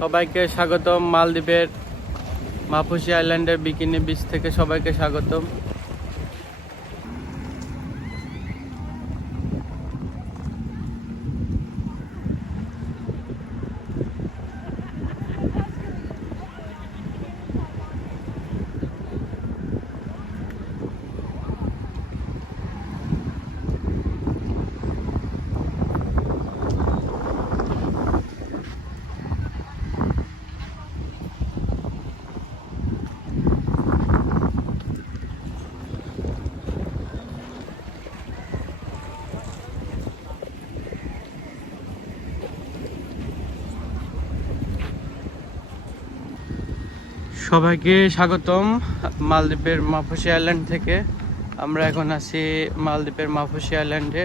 সবাইকে স্বাগতম মালদ্বীপের মাফুসি আইল্যান্ডের বিকিনি বিচ থেকে সবাইকে স্বাগতম। সবাইকে স্বাগতম মালদ্বীপের মাফুসি আইল্যান্ড থেকে। আমরা এখন আছি মালদ্বীপের মাফুসি আইল্যান্ডে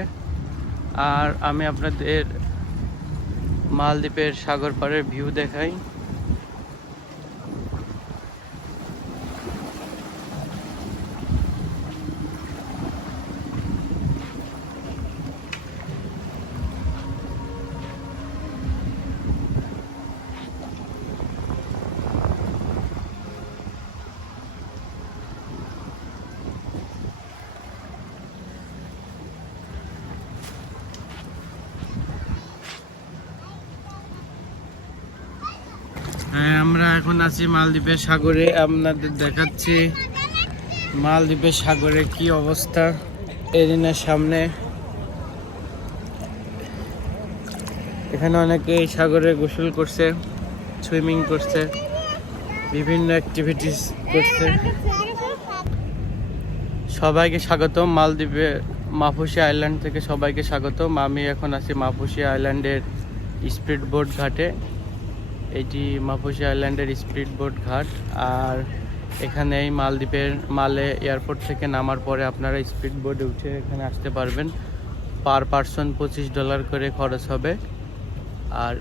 আর আমি আপনাদের মালদ্বীপের সাগর পাড়ের ভিউ দেখাই। আমরা এখন আছি মালদ্বীপের সাগরে। আপনাদের দেখাচ্ছি মালদ্বীপের সাগরে কি অবস্থা। এরিনার সামনে এখানে অনেকে এই সাগরে গোসল করছে, সুইমিং করছে, বিভিন্ন অ্যাক্টিভিটিস করছে। সবাইকে স্বাগতম মালদ্বীপে মাফুসি আইল্যান্ড থেকে সবাইকে স্বাগতম। আমি এখন আছি মাফুসি আইল্যান্ডের স্পিড বোট ঘাটে। এটি মাফুসি আইল্যান্ডের স্পিড বোট ঘাট। আর এখানে এই মালদ্বীপের মালে এয়ারপোর্ট থেকে নামার পরে আপনারা স্পিড বোটে উঠে এখানে আসতে পারবেন। পার পার্সন পঁচিশ ডলার করে খরচ হবে। আর